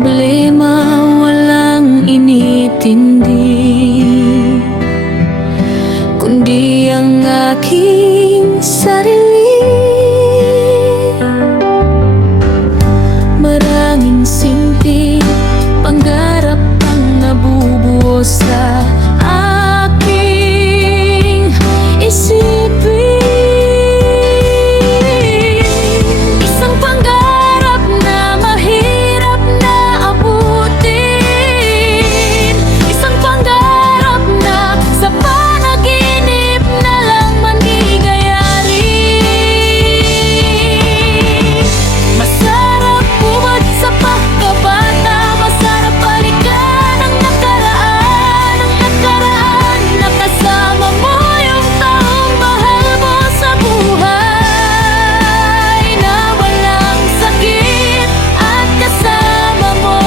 problema walang initindi, kundi ang aking sarili. Maraming simpleng pangarap ang nabubuo sa aking isipin. Isang pangarap na mahirap na abutin, isang pangarap na sa panaginip na lang mangyayari. Masarap bumad sa pagkabata, masarap balikan ang nakaraan, na kasama mo yung taong mahal mo sa buhay, na walang sakit at kasama mo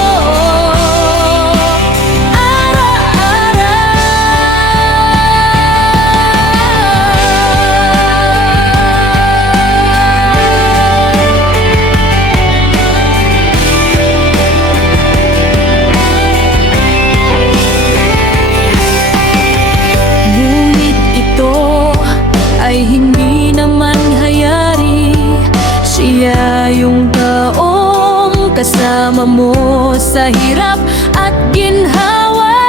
ngunit ito ay hindi naman hayari. Siya yung taong kasama mo sa hirap at ginhawa.